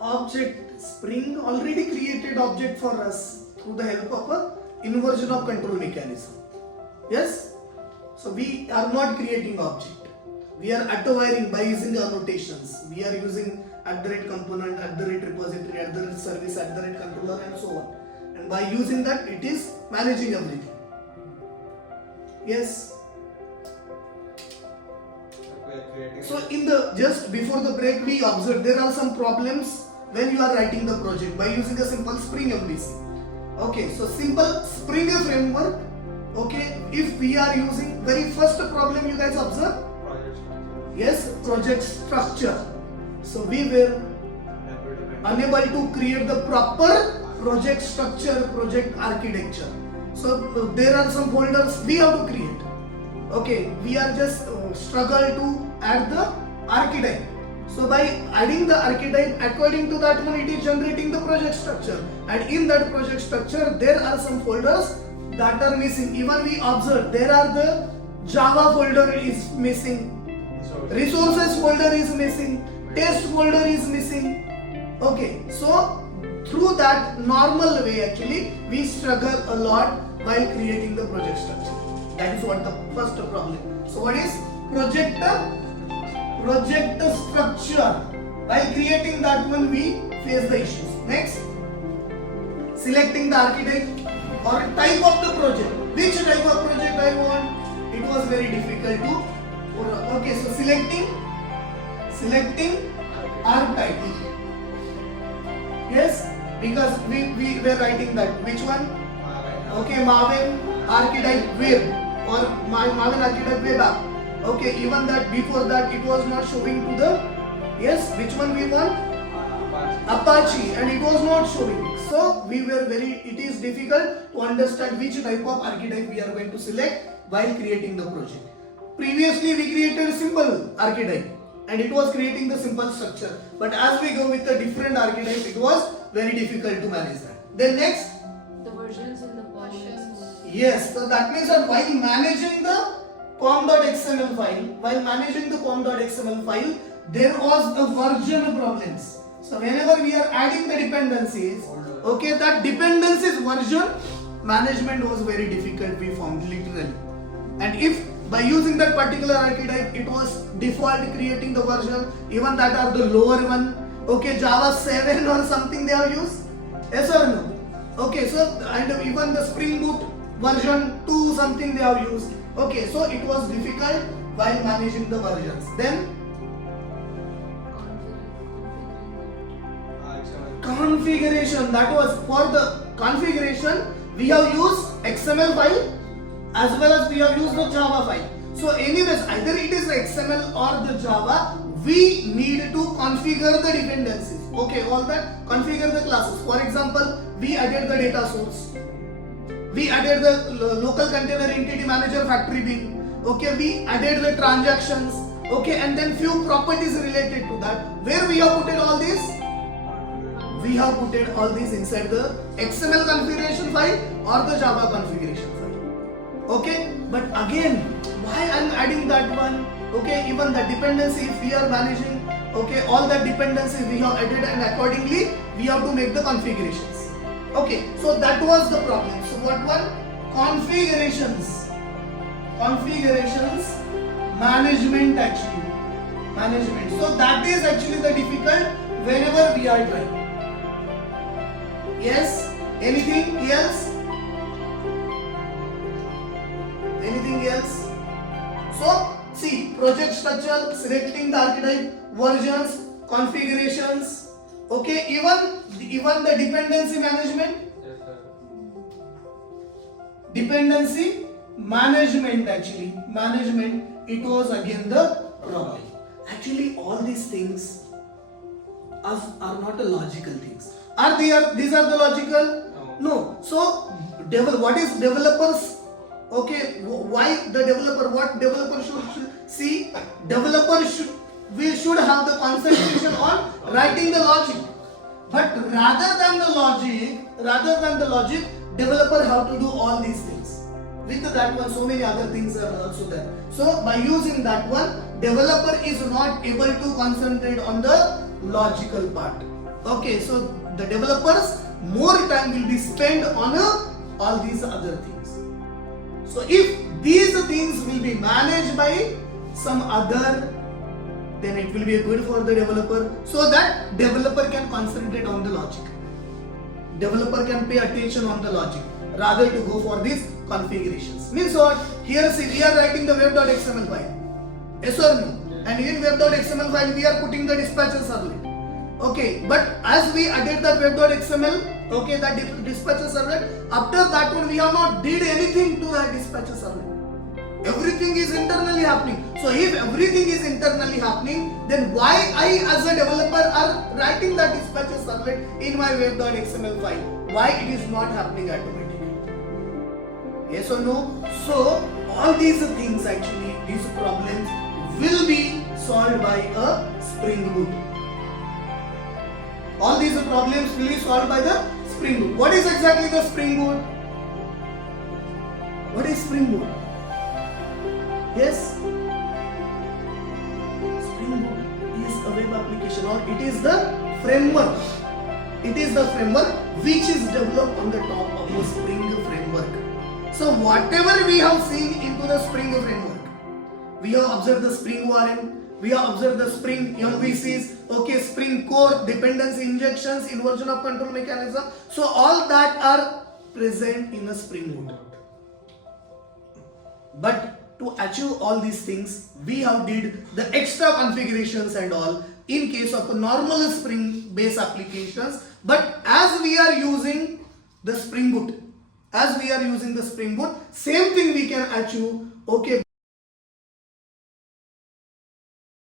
object. Spring already created object for us through the help of a inversion of control mechanism. Yes? So we are not creating object. We are auto-wiring by using the annotations. We are using @component, @repository, @service, @controller and so on. And by using that, it is managing everything. Yes? So in the just before the break, we observed there are some problems when you are writing the project by using a simple Spring MVC. Okay, so simple Spring framework. Okay, if we are using very first problem you guys observe. Yes, project structure. So we were unable to create the proper project structure, project architecture. So there are some folders we have to create. Okay, we are just struggle to add the archetype. So by adding the archetype, according to that one, it is generating the project structure. And in that project structure, there are some folders that are missing. Even we observe there are the Java folder is missing. Resources folder is missing, test folder is missing. Okay, so through that normal way actually we struggle a lot while creating the project structure. That is what the first problem. So what is project structure? While creating that one we face the issues. Next, selecting the architect or type of the project. Which type of project I want? It was very difficult to. Okay, so selecting archetype. Yes, because we were writing that. Which one? Okay, Maven archetype web or Maven archetype web app. Okay, even that before that it was not showing to the. Yes, which one we want? Apache, and it was not showing. So we were it is difficult to understand which type of archetype we are going to select while creating the project. Previously we created a simple archetype and it was creating the simple structure. But as we go with a different archetype, it was very difficult to manage that. Then next, the versions in the versions. Yes, so that means that while managing the pom.xml file, there was a version problems. So whenever we are adding the dependencies, okay, that dependencies version management was very difficult, we found literally. And if by using that particular archetype, it was default creating the version, even that are the lower one. Okay, Java 7 or something they have used. Yes or no? Okay, so and even the Spring Boot version 2 something they have used. Okay, so it was difficult while managing the versions. Then configuration. That was for the configuration. We have used XML file as well as we have used the Java file. So anyways, either it is the XML or the Java, we need to configure the dependencies. Okay, all that, configure the classes. For example, we added the data source. We added the local container entity manager factory bin. Okay, we added the transactions. Okay, and then few properties related to that. Where we have put it all this? We have put it all this inside the XML configuration file or the Java configuration file. Okay, but again, why I am adding that one? Okay, even the dependency, if we are managing, okay, all the dependencies we have added and accordingly we have to make the configurations. Okay, so that was the problem. So what one? Configurations management actually. Management. So that is actually the difficult whenever we are trying. Yes? Anything else? Anything else? So, see, project structure, selecting the archetype, versions, configurations, okay, even the dependency management. Yes, sir. Dependency management actually. Management, it was again the problem. Actually, all these things are not a logical things. These are the logical? No. So, what is developers? Okay, why the developer? What developer should see? Developer should have the concentration on writing the logic. But rather than the logic, developer have to do all these things. With that one, so many other things are also there. So by using that one, developer is not able to concentrate on the logical part. Okay, so the developers more time will be spent on all these other things. So if these things will be managed by some other, then it will be good for the developer, so that developer can concentrate on the logic. Developer can pay attention on the logic rather to go for these configurations. Means what? Here see, we are writing the web.xml file. Yes or no? And in web.xml file we are putting the dispatcher servlet. Okay, but as we added that web.xml, okay, that dispatcher servlet, after that one we have not did anything to that dispatcher servlet. Everything is internally happening. So if everything is internally happening, then why I as a developer are writing that dispatcher servlet in my web.xml file? Why it is not happening automatically? Yes or no? So all these things actually, these problems will be solved by a Spring Boot. All these problems will be solved by the Spring Boot. What is exactly the Spring Boot? What is Spring Boot? Yes? Spring Boot is a web application, or it is the framework. It is the framework which is developed on the top of the Spring framework. So whatever we have seen into the Spring framework, we have observed the Spring ORM, we have observed the Spring MVCs, okay, Spring core, dependency injections, inversion of control mechanism. So all that are present in the Spring Boot. But to achieve all these things, we have did the extra configurations and all in case of a normal Spring based applications. But as we are using the Spring Boot, same thing we can achieve, okay.